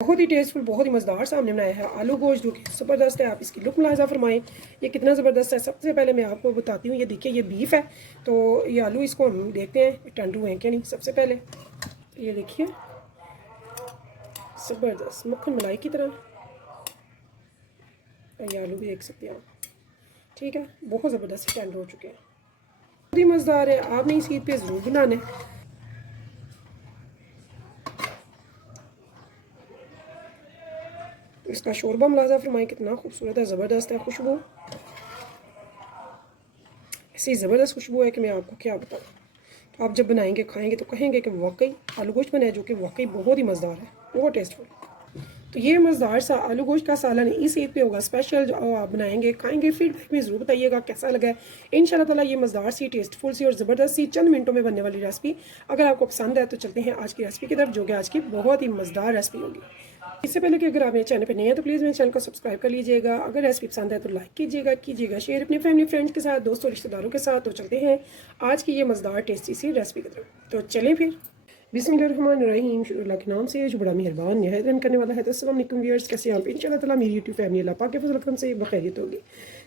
बहुत ही टेस्टफुल, बहुत ही मज़ेदार सा हमने बनाया है आलू गोश्त, जो कि ज़बरदस्त है। आप इसकी लुक मुलाजा फरमाएं, ये कितना ज़बरदस्त है। सबसे पहले मैं आपको बताती हूँ, ये देखिए ये बीफ है, तो ये आलू इसको हम देखते हैं टेंडर हैं क्या नहीं। सबसे पहले ये देखिए ज़बरदस्त मक्खन मलाई की तरह, ये आलू भी देख सकते हैं आप, ठीक है, बहुत ज़बरदस्त टेंडर हो चुके हैं, बहुत ही मज़ेदार है। आपने इस ईद पे ज़रूर बनाना है। इसका शोरबा मुलाजा फरमाएं, कितना खूबसूरत है, ज़बरदस्त है। खुशबू ऐसी ज़बरदस्त खुशबू है कि मैं आपको क्या बताऊँ। तो आप जब बनाएंगे खाएंगे तो कहेंगे कि वाकई आलू गोश्त बनाया, जो कि वाकई बहुत ही मज़ेदार है, बहुत टेस्टफुल। तो ये मज़ेदार सा आलू गोश्त का सालन इस ईद पे होगा स्पेशल, जो आप बनाएंगे खाएंगे फीडबैक में ज़रूर बताइएगा कैसा लगा है। इंशाल्लाह ताला ये मज़ेदार सी, टेस्टफुल सी और ज़बरदस्त सी चंद मिनटों में बनने वाली रेसिपी अगर आपको पसंद है तो चलते हैं आज की रेसिपी की तरफ, जो कि आज की बहुत ही मज़ेदार रेसिपी होगी। इससे पहले कि अगर आप मेरे चैनल पर नए हैं तो प्लीज़ मेरे चैनल को सब्सक्राइब कर लीजिएगा। अगर रेसिपी पसंद है तो लाइक कीजिएगा शेयर अपने फैमिली फ्रेंड्स के साथ, दोस्तों रिश्तेदारों के साथ। तो चलते हैं आज की ये मज़ेदार टेस्टी सी रेसिपी की तरफ। तो चलें फिर। बिस्मिल्लाहिर्रहमानिर्रहीम, शुरू के नाम से जो बड़ा मेहरबान नहायत रहम करने वाला है। तो अस्सलाम वालेकुम व्यूअर्स, कैसे आप? इंशाल्लाह ताला मेरी यूट्यूब फैमिली अल्लाह पाक के फजल करम से बखैरियत होगी।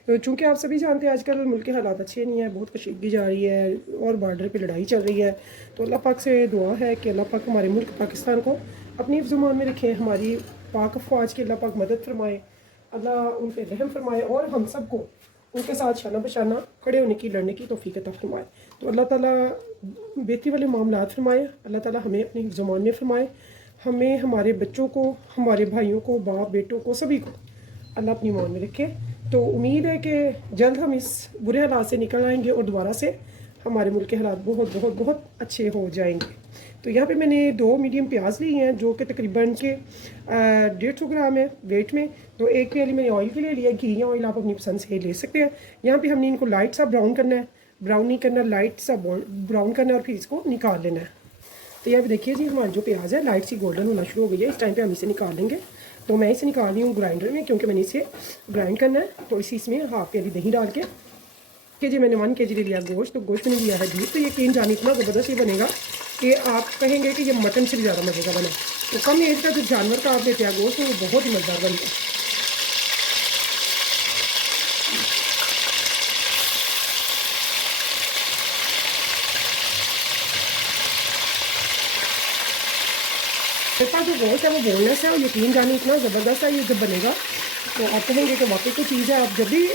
तो चूँकि आप सभी जानते हैं आजकल मुल्क के हालात अच्छे नहीं है, बहुत कशीदगी जा रही है और बॉर्डर पे लड़ाई चल रही है। तो अल्लाह पाक से दुआ है कि अल्लाह पाक हमारे मुल्क पाकिस्तान को अपनी हिफ्ज़-ओ-मान में रखें, हमारी पाक अफ़वाज की अल्लाह पाक मदद फरमाए, अल्लाह उन पर रहम फरमाए और हम सबको उनके साथ शाना बशाना खड़े होने की, लड़ने की तौफीक अता फरमाए। तो अल्लाह ताला बेहतरी वाले मामलात फरमाए, अल्लाह ताला हमें अपनी हिफ्ज़-ओ-मान में फरमाए, हमें, हमारे बच्चों को, हमारे भाइयों को, बाप बेटों को, सभी को अल्लाह अपनी मान में रखे। तो उम्मीद है कि जल्द हम इस बुरे हालात से निकल आएंगे और दोबारा से हमारे मुल्क के हालात बहुत बहुत बहुत अच्छे हो जाएंगे। तो यहाँ पे मैंने 2 मीडियम प्याज ली हैं, जो कि तकरीबन के 150 ग्राम है वेट में। तो एक प्याली मैंने ऑयल के लिए लिया, घी या ऑयल आप अपनी पसंद से ले सकते हैं। यहाँ पे हमने इनको लाइट सा ब्राउन करना है, ब्राउन नहीं करना, लाइट सा ब्राउन करना है और फिर इसको निकाल लेना है। तो यहाँ पे देखिए जी, हमारा जो प्याज है लाइट सी गोल्डन होना शुरू हो गई है। इस टाइम पे हम इसे निकाल लेंगे। तो मैं इसे निकाल रही हूँ ग्राइंडर में, क्योंकि मैंने इसे ग्राइंड करना है। तो इसी इसमें हाफ प्याली दही डाल के जी मैंने 1 kg ले लिया गोश्त। तो गोश्त मैंने लिया है बीफ। तो यकीन जाने इतना ज़बरदस्त ये बनेगा कि आप कहेंगे कि ये मटन से भी ज़्यादा मज़े का बना। तो कम एज का जो जानवर का आप लेते हैं गोश्त, वो बहुत ही मज़ेदार बनता है। मेरे पास जो गोश्त है वो बोनलेस है और यकीन जाने इतना ज़बरदस्त है ये जब बनेगा तो आप कहेंगे कि वाकई कोई चीज़ है। आप जब भी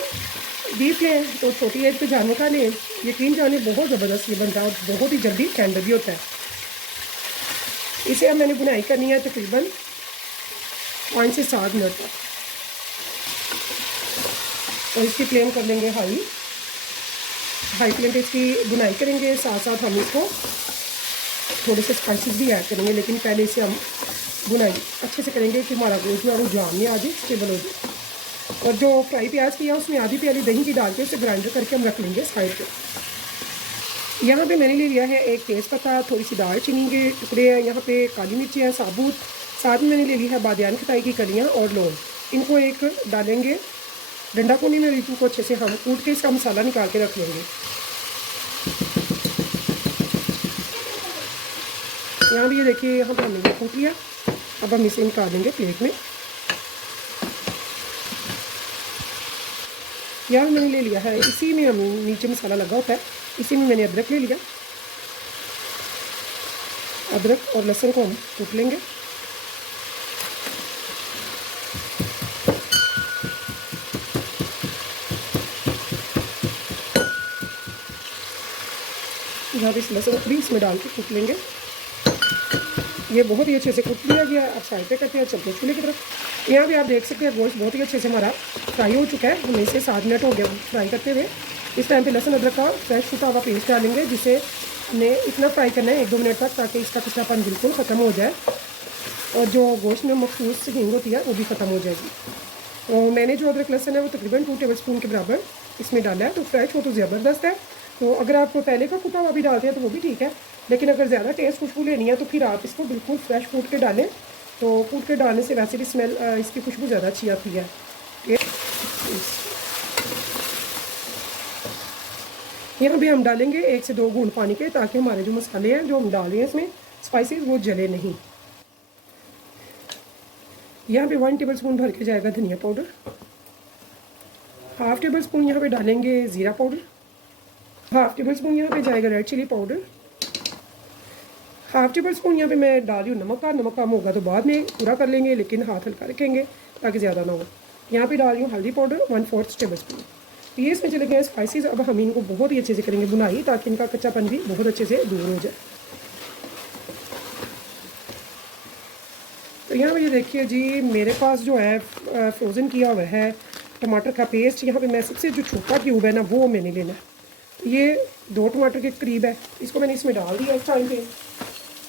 बीफ लें तो छोटी एज के जानवर का लें, यकीन जाने बहुत ज़बरदस्त ये बनता है और बहुत ही जल्दी टेंडर भी होता है। इसे अब मैंने बुनाई करनी है तकरीबन 5 से 7 मिनट तक। और इसकी फ्लेम कर लेंगे हाई फ्लेम पे इसकी बुनाई करेंगे। साथ साथ हम इसको थोड़े से स्पाइसेस भी ऐड करेंगे, लेकिन पहले इसे हम बुनाई अच्छे से करेंगे कि हमारा गोश्त जो है वो जान में आ जाए, स्टेबल हो जाए। और जो फ्राई प्याज किया उसमें आधी प्याली दही की डाल के उसे ग्राइंडर करके हम रख लेंगे साइड पे। यहाँ पे मैंने ले लिया है एक तेज़पत्ता, थोड़ी सी दालचीनी के टुकड़े हैं, यहाँ पे काली मिर्ची है साबुत, साथ में मैंने ले ली है बादियान खटाई की कलियाँ और लौंग। इनको एक डालेंगे डंडा कोनी में, इनको अच्छे से हम कूट के इसका मसाला निकाल के रख लेंगे। यहाँ भी ये देखिए, यहाँ पर हमने कूट लिया। अब हम इसे निकाल देंगे प्लेट में। यहाँ मैंने ले लिया है, इसी में हम नीचे मसाला लगा होता है, इसी में मैंने अदरक ले लिया। अदरक और लहसुन को हम कूट लेंगे। यहाँ पे इस लहसुन भी इसमें डाल के कूट लेंगे। ये बहुत ही अच्छे से कुक लिया गया है। अब साइड पे करते हैं, चलते चूल्हे की तरफ। यहाँ भी आप देख सकते हैं गोश्त बहुत ही अच्छे से हमारा फ्राई हो चुका है। हमें इसे 7 मिनट हो गया फ्राई करते हुए। इस टाइम पे लहसुन अदरक का फ्रेश कुटा हुआ पेस्ट डालेंगे, जिसे हमने इतना फ्राई करना है 1-2 मिनट तक, ताकि इसका कच्चापन बिल्कुल ख़त्म हो जाए और जो गोश्त में मखसूस हींग होती है वो भी ख़त्म हो जाएगी। तो मैंने जो अदरक लहसुन है वो तकरीबन 2 टेबलस्पून के बराबर इसमें डाला है। तो फ्रेश हो तो ज़बरदस्त है। तो अगर आप पहले का कुटा हुआ भी डालते हैं तो वो भी ठीक है, लेकिन अगर ज़्यादा टेस्ट खुशबू लेनी है तो फिर आप इसको बिल्कुल फ्रेश कूट के डालें। तो कूट के डालने से वैसे भी स्मेल इसकी खुशबू ज़्यादा अच्छी आती है। यहाँ भी हम डालेंगे 1 से 2 घूंट पानी के, ताकि हमारे जो मसाले हैं जो हम डाल रहे हैं इसमें स्पाइसेस वो जले नहीं। यहाँ पे 1 टेबल स्पून भर के जाएगा धनिया पाउडर, 1/2 टेबल स्पून यहाँ पे डालेंगे ज़ीरा पाउडर, 1/2 टेबल स्पून यहाँ पे जाएगा red chilli powder, 1/2 tablespoon यहाँ पे मैं डाल रही हूँ नमक का। नमक कम होगा तो बाद में पूरा कर लेंगे, लेकिन हाथ हल्का रखेंगे ताकि ज़्यादा ना हो। यहाँ पे डाल रही हूँ हल्दी पाउडर 1/4 टेबल स्पून। ये इसमें चले गए स्पाइसेस। अब हम इनको बहुत ही अच्छे से करेंगे बुनाई, ताकि इनका कच्चापन भी बहुत अच्छे से दूर हो जाए। तो यहाँ पे ये देखिए जी, मेरे पास जो है फ्रोज़न किया हुआ है टमाटर का पेस्ट। यहाँ पे मैं सबसे जो छोटा क्यूब है ना वो मैंने लेना है। ये 2 टमाटर के करीब है, इसको मैंने इसमें डाल दिया इस टाइम पे,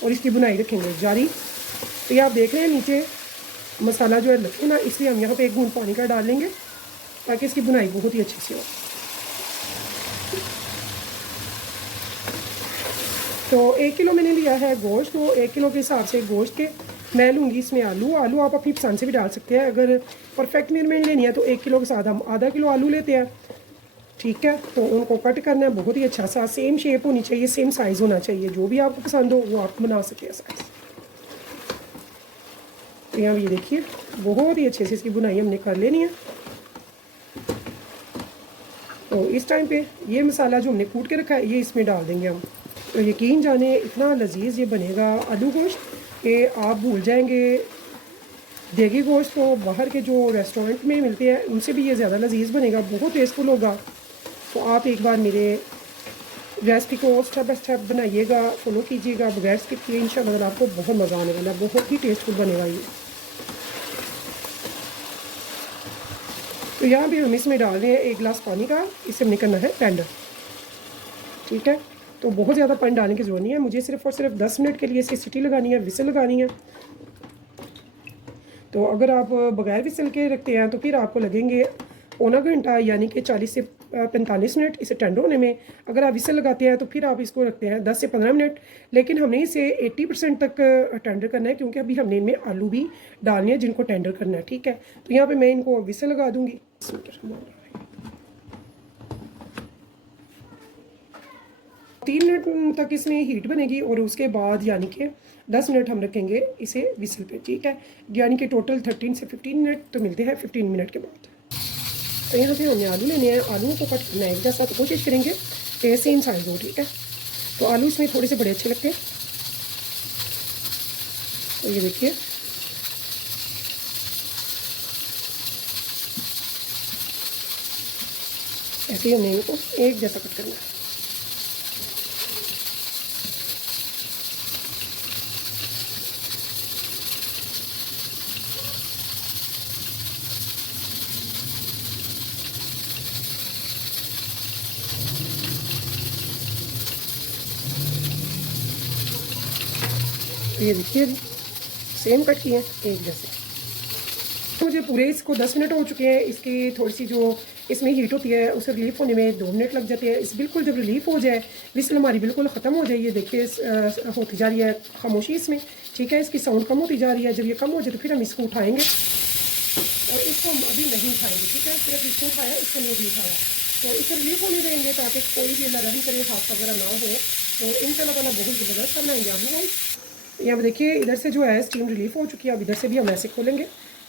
और इसकी बुनाई रखेंगे जारी। तो ये आप देख रहे हैं नीचे मसाला जो है लगे ना, इसलिए हम यहाँ पे 1 बूंद पानी का डाल लेंगे ताकि इसकी बुनाई बहुत ही अच्छी से हो। तो 1 किलो मैंने लिया है गोश्त, तो 1 किलो के हिसाब से गोश्त के मैं लूँगी इसमें आलू। आलू आप अपनी पसंद से भी डाल सकते हैं। अगर परफेक्ट मेजरमेंट लेनी है तो 1 किलो के साथ हम आधा किलो आलू लेते हैं, ठीक है। तो उनको कट करना है बहुत ही अच्छा सा, सेम शेप होनी चाहिए, सेम साइज़ होना चाहिए। जो भी आपको पसंद हो वो आप बना सकते हैं साइज़। तो यहाँ ये देखिए बहुत ही अच्छे से इसकी बुनाई हमने कर लेनी है। तो इस टाइम पे ये मसाला जो हमने कूट के रखा है ये इसमें डाल देंगे हम। तो यकीन जाने इतना लजीज ये बनेगा आलू गोश्त कि आप भूल जाएंगे। देगी गोश्त तो बाहर के जो रेस्टोरेंट में मिलते हैं उनसे भी ये ज़्यादा लजीज बनेगा, बहुत टेस्टफुल होगा। तो आप एक बार मेरे रेसिपी को स्टेप बाय स्टेप बनाइएगा, फॉलो कीजिएगा बगैर स्किप किए। इंशाल्लाह आपको बहुत मज़ा आने वाला है, बहुत ही टेस्टफुल बनेगा ये। तो यहाँ भी हम इसमें डाल रहे हैं 1 गिलास पानी का, इसे हमने करना है टेंडर, ठीक है। तो बहुत ज़्यादा पानी डालने की ज़रूरत नहीं है, मुझे सिर्फ और सिर्फ 10 मिनट के लिए इसे सीटी लगानी है, विसल लगानी है। तो अगर आप बगैर विसल के रखते हैं तो फिर आपको लगेंगे पौना घंटा, यानी कि 40 से 45 मिनट इसे टेंडर होने में। अगर आप विसल लगाते हैं तो फिर आप इसको रखते हैं 10 से 15 मिनट। लेकिन हमने इसे 80% तक टेंडर करना है, क्योंकि अभी हमने इनमें आलू भी डालने हैं जिनको टेंडर करना है, ठीक है। तो यहाँ पे मैं इनको विसल लगा दूँगी। 3 मिनट तक इसमें हीट बनेगी और उसके बाद यानी कि 10 मिनट हम रखेंगे इसे विसल पे, ठीक है। यानी कि टोटल 13 से 15 मिनट तो मिलते हैं 15 मिनट के बाद। तो यहाँ पे हमने आलू लेने हैं, आलू को कट करना है एक जैसा। तो कोशिश करेंगे कि सेम साइज़ हो, ठीक है। तो आलू इसमें थोड़े से बड़े अच्छे लगते हैं। तो ये देखिए ऐसे ही हमने इनको एक जैसा कट करना है। तो ये देखिए सेम कट किए एक जैसे। मुझे पूरे इसको 10 मिनट हो चुके हैं। इसकी थोड़ी सी जो इसमें हीट होती है उसे रिलीफ होने में 2 मिनट लग जाते हैं। इस बिल्कुल जब रिलीफ हो जाए, विसल हमारी बिल्कुल ख़त्म हो जाए, ये देखिए होती जा रही है खामोशी इसमें, ठीक है। इसकी साउंड कम होती जा रही है। जब ये कम हो जाए तो फिर हम इसको उठाएँगे, और इसको हम अभी नहीं उठाएँगे, ठीक है। सिर्फ इसको उठाया, इसको नहीं भी उठाया। तो इसे रिलीफ होने देंगे ताकि कोई भी नरम करे, हाथ वगैरह ना हो। तो इंशाल्लाह ताला बहुत ज़बरदस्त बनाएंगे हम लोग। यहाँ पर देखिए इधर से जो है स्टीम रिलीफ हो चुकी है। अब इधर से भी हम ऐसे खोलेंगे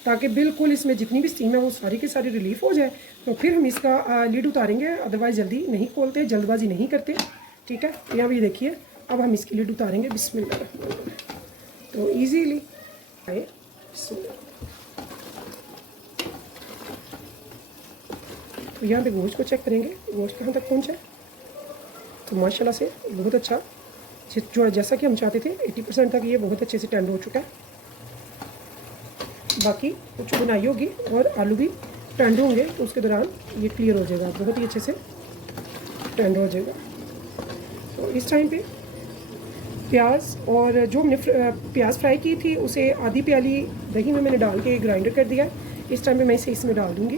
ताकि बिल्कुल इसमें जितनी भी स्टीम है वो सारी की सारी रिलीफ हो जाए। तो फिर हम इसका लिड उतारेंगे, अदरवाइज़ जल्दी नहीं खोलते, जल्दबाजी नहीं करते, ठीक है। यहाँ भी देखिए अब हम इसकी लिड उतारेंगे बिस्मिल्लाह। तो ईजीली आए तो यहाँ पे गोश्त को चेक करेंगे, गोश्त कहाँ तक पहुँचा है। तो माशाल्लाह से बहुत अच्छा, जो जैसा कि हम चाहते थे 80% तक ये बहुत अच्छे से टेंडर हो चुका है। बाकी कुछ बुनाई होगी और आलू भी टेंडर होंगे, तो उसके दौरान ये क्लियर हो जाएगा, बहुत ही अच्छे से टेंडर हो जाएगा। तो इस टाइम पे प्याज, और जो हमने प्याज फ्राई की थी उसे आधी प्याली दही में मैंने डाल के ग्राइंडर कर दिया। इस टाइम पे मैं इसे इसमें डाल दूँगी।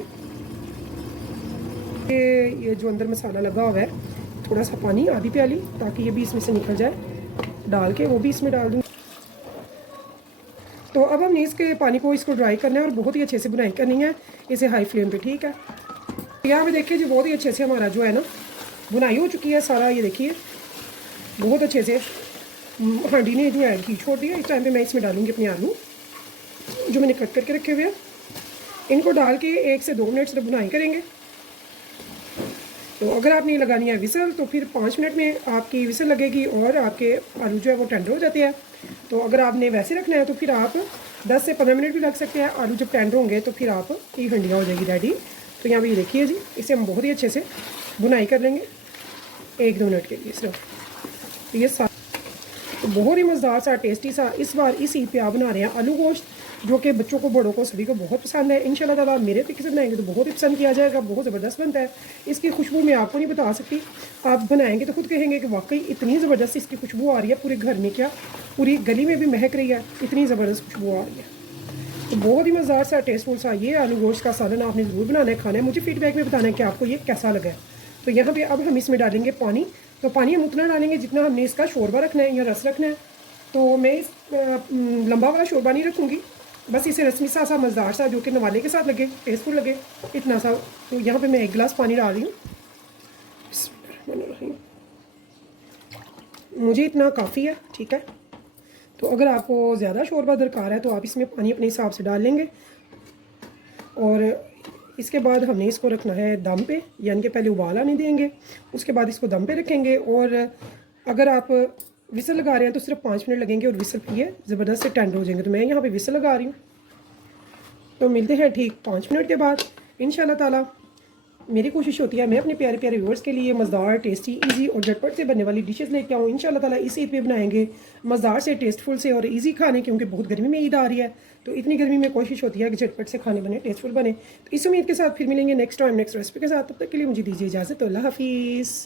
ये जो अंदर मसाला लगा हुआ है, थोड़ा सा पानी आधी प्याली, ताकि ये भी इसमें से निकल जाए, डाल के वो भी इसमें डाल दूँगी। तो अब हमने इसके पानी को इसको ड्राई करना है और बहुत ही अच्छे से बुनाई करनी है इसे हाई फ्लेम पे, ठीक है। यहाँ पे देखिए जी बहुत ही अच्छे से हमारा जो है ना बुनाई हो चुकी है सारा। ये देखिए बहुत अच्छे से हांडी ने जो है घी छोड़ दिया। इस टाइम पे मैं इसमें डालूंगी अपने आलू। जो मैंने कट करके रखे हुए हैं, इनको डाल के 1 से 2 मिनट सिर्फ बुनाई करेंगे। तो अगर आपने लगानी है विसल तो फिर 5 मिनट में आपकी विसल लगेगी और आपके आलू जो है वो टेंडर हो जाते हैं। तो अगर आपने वैसे रखना है तो फिर आप 10 से 15 मिनट भी लग सकते हैं। आलू जब टेंडर होंगे तो फिर आपकी हंडिया हो जाएगी रेडी। तो यहाँ पे ये देखिए जी, इसे हम बहुत ही अच्छे से बुनाई कर लेंगे 1-2 मिनट के लिए सिर्फ। तो ये तो बहुत ही मज़ेदार सा टेस्टी सा इस बार इस ईद पे आप बना रहे हैं आलू गोश्त, जो कि बच्चों को बड़ों को सभी को बहुत पसंद है। इंशाल्लाह ताला मेरे तरीके से बनाएंगे तो बहुत ही पसंद किया जाएगा, बहुत ज़बरदस्त बनता है। इसकी खुशबू मैं आपको नहीं बता सकती, आप बनाएंगे तो खुद कहेंगे कि वाकई इतनी ज़बरदस्त इसकी खुशबू आ रही है, पूरे घर में क्या पूरी गली में भी महक रही है, इतनी ज़बरदस्त खुशबू आ रही है। तो बहुत ही मज़ेदार सा टेस्टफुल सा ये आलू गोश्त का सालन आपने ज़रूर बनाना है, खाना है। मुझे फीडबैक में बताना है कि आपको ये कैसा लगा है। तो यहाँ पे अब हम इसमें डालेंगे पानी। तो पानी हम उतना डालेंगे जितना हमने इसका शोरबा रखना है या रस रखना है। तो मैं इस लंबा वाला शोरबा नहीं रखूँगी, बस इसे रसमी सा मज़ेदार सा जो कि नवाले के साथ लगे, टेस्टफुल लगे, इतना सा। तो यहाँ पे मैं 1 गिलास पानी डाल रही हूँ। मुझे इतना काफ़ी है, ठीक है। तो अगर आपको ज़्यादा शोरबा दरकार है तो आप इसमें पानी अपने हिसाब से डाल लेंगे। और इसके बाद हमने इसको रखना है दम पे, यानी कि पहले उबाल आने देंगे, उसके बाद इसको दम पे रखेंगे। और अगर आप विसल लगा रहे हैं तो सिर्फ 5 मिनट लगेंगे और विसल पे ये ज़बरदस्त से टेंडर हो जाएंगे। तो मैं यहाँ पे विसल लगा रही हूँ। तो मिलते हैं ठीक 5 मिनट के बाद इंशाल्लाह ताला। मेरी कोशिश होती है मैं अपने प्यारे प्यारे व्यूअर्स के लिए मज़ेदार, टेस्टी, इजी और झटपट से बनने वाली डिशेस लेके आऊँ। इंशाल्लाह ताला इस ईद पे बनाएंगे मज़ेदार से, टेस्टफुल से और इजी खाने, क्योंकि बहुत गर्मी में ईद आ रही है। तो इतनी गर्मी में कोशिश होती है कि झटपट से खाने बने, टेस्टफुल बने। तो इस उम्मीद के साथ फिर मिलेंगे नेक्स्ट टाइम नेक्स्ट रेसिपी के साथ। तब तक के लिए मुझे दीजिए इजाज़त। अल्लाह हाफिज़।